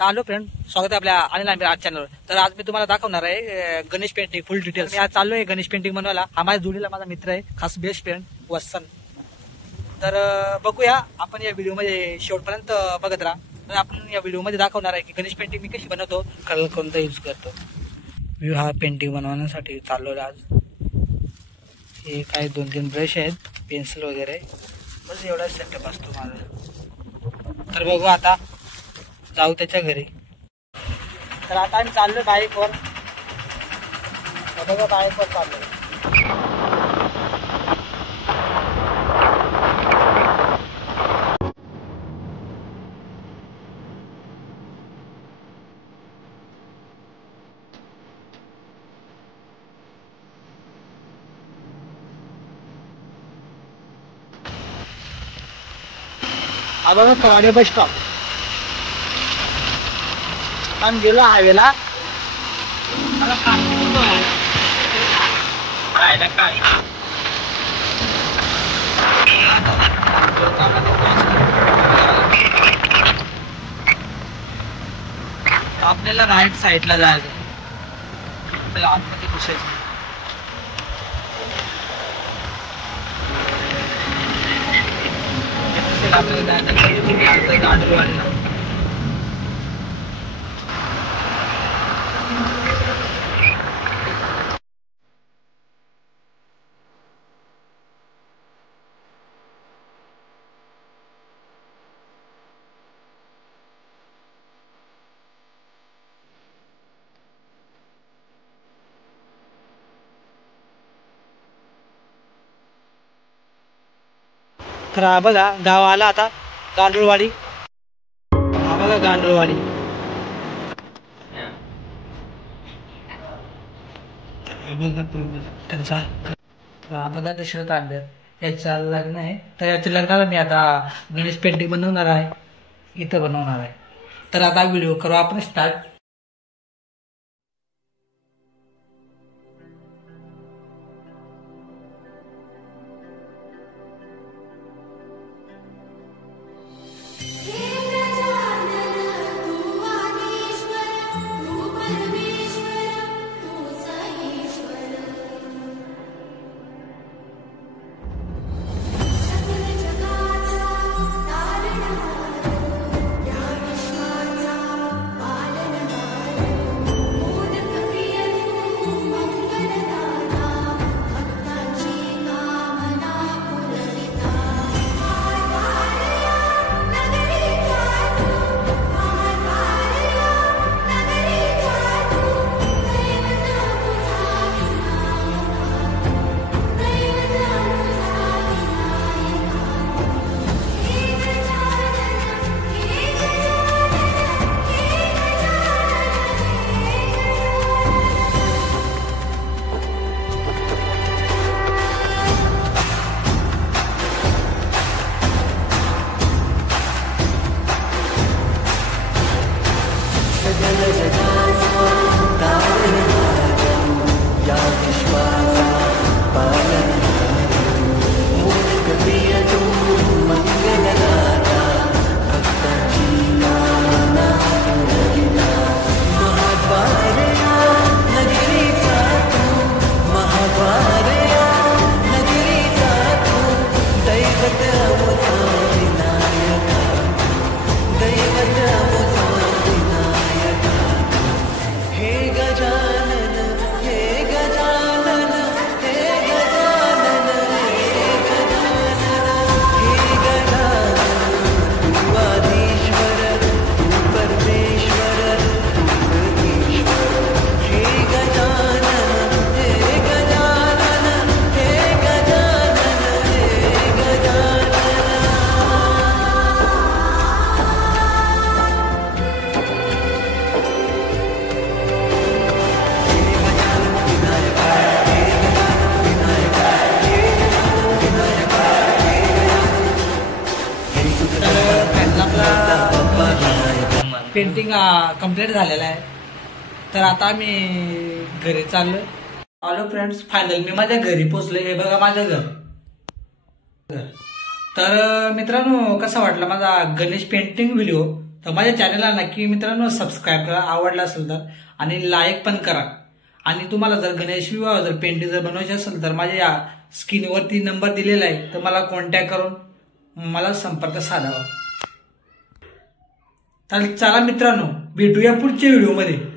Hello friend, स्वागत आहे आपल्या अनिल आंबे आज चॅनलवर। तर आज मी तुम्हाला दाखवणार आहे गणेश पेंटिंग फुल डिटेल्स। मी आज चाललोय गणेश पेंटिंग बनवायला। हा माझ्या जोडीला माझा मित्र आहे, खास बेस्ट फ्रेंड वत्सन। तर बघूया आपण या व्हिडिओ मध्ये शेवटपर्यंत बघत राहा। तर आपण या व्हिडिओ मध्ये दाखवणार आहे की गणेश पेंटिंग मी कशी बनवतो, कलर कोणता यूज करतो। मी हा पेंटिंग बनवण्यासाठी चाललोय आज। हे काही 2-3 ब्रश आहेत, पेन्सिल वगैरे, बस एवढा सेटअप असतो माझा। तर बघू आता जाऊ त्याच्या घरी। तर आता आम्ही चाललोय बाईकवर। बघा बाईकवर चाललोय। हा बघा कवाडे बस स्टॉप। आम्ही गेलो हायवेला। मला काय आपल्याला राईट साईडला जायचं, आपल्याला आतमध्ये घुसायचं। आपल्याला जायचं गांडूळवाडीला। तर हा बघा गाव आला आता, गांडूळवाडी। हा बघा गांडूळवाडी। त्यांचा हा बघा दशरथ आंबेर, याचं लग्न आहे। तर याच्या लग्नाला मी आता गणेश पेंटिंग बनवणार आहे, इथं बनवणार आहे। तर आता व्हिडिओ करू आपण स्टार्ट। पेंटिंग कंप्लीट झालेला आहे। तर आता आम्ही घरी चाललोय। हॅलो फ्रेंड्स, फायनल मी माझ्या घरी पोहोचले। हे बघा माझं घर। तर मित्रांनो, कसा वाटला माझा गणेश पेंटिंग व्हिडिओ तर माझ्या चॅनलला नक्की मित्रांनो सबस्क्राईब करा आवडला असेल तर, आणि लाईक पण करा. आणि तुम्हाला जर गणेश विवाह जर पेंटिंग जर बनवायची असेल तर माझ्या या स्क्रीनवरती नंबर दिलेला आहे, तर मला कॉन्टॅक्ट करून मला संपर्क साधावा. तर चला मित्रांनो, भेटूया पुढच्या व्हिडिओमध्ये.